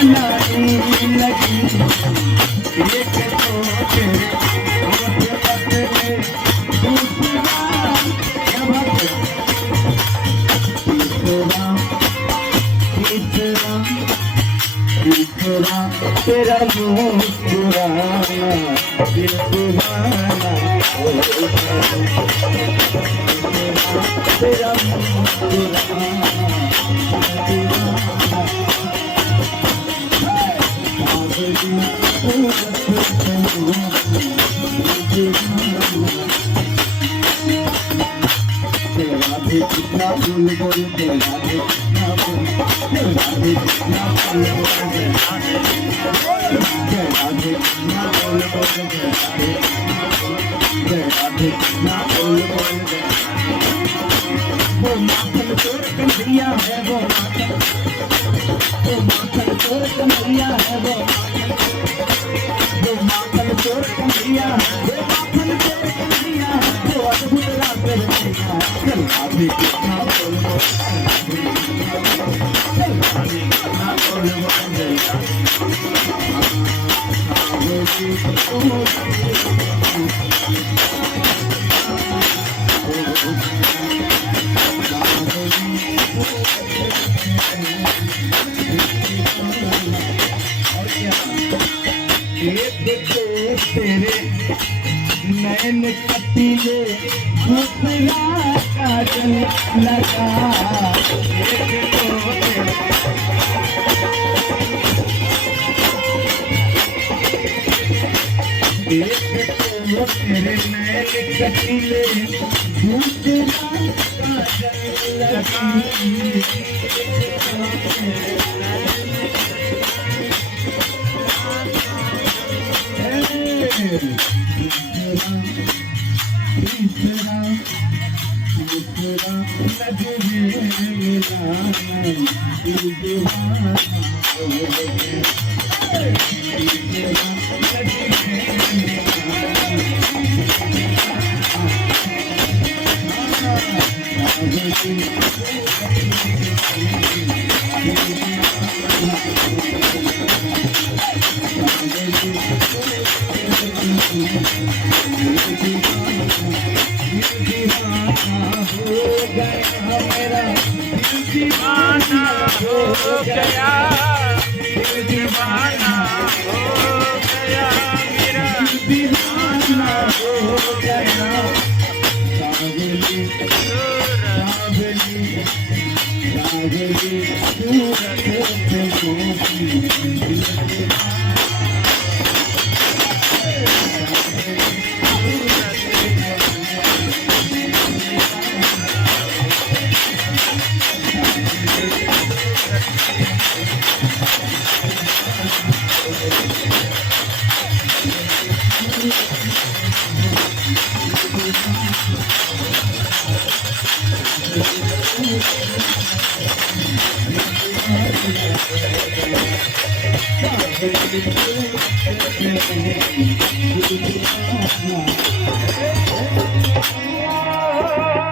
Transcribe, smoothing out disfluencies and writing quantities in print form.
बनाने लगी। एक तो तेरे होठ पतले, दूसरा झपक, तीसरा तेरा मुस्कुराना दिल दीवाना हो गया। तेरा मुस्कुराना दीवाना तेरा भी कितना भूल बोल, तेरा भी कितना भूल, तेरा भी कितना भूल बोल, तेरा भी कितना भूल बोल, तेरा भी कितना भूल बोल। वो माखन चोर कन्हैया है, वो माखन चोर कन्हैया है, वो माखन चोर कन्हैया है, वो माखन चोर कन्हैया है, वो अद्भुत रात रचैया। तेरा भी कितना भूल बोल, तेरा भी कितना भूल बोल। तेरे नैन कटीले, दूसरा काजल लगा। एक तो तेरे नैन कटीले, दूसरा काजल लगा। तीसरा नजरे मिलाना दिल दीवाना हो गया। तीसरा नजरे दीवाना हो गया, दिल दीवाना हो गया, मेरा दीवाना हो गया। सावली सावली सावली सूरत पे गोपी।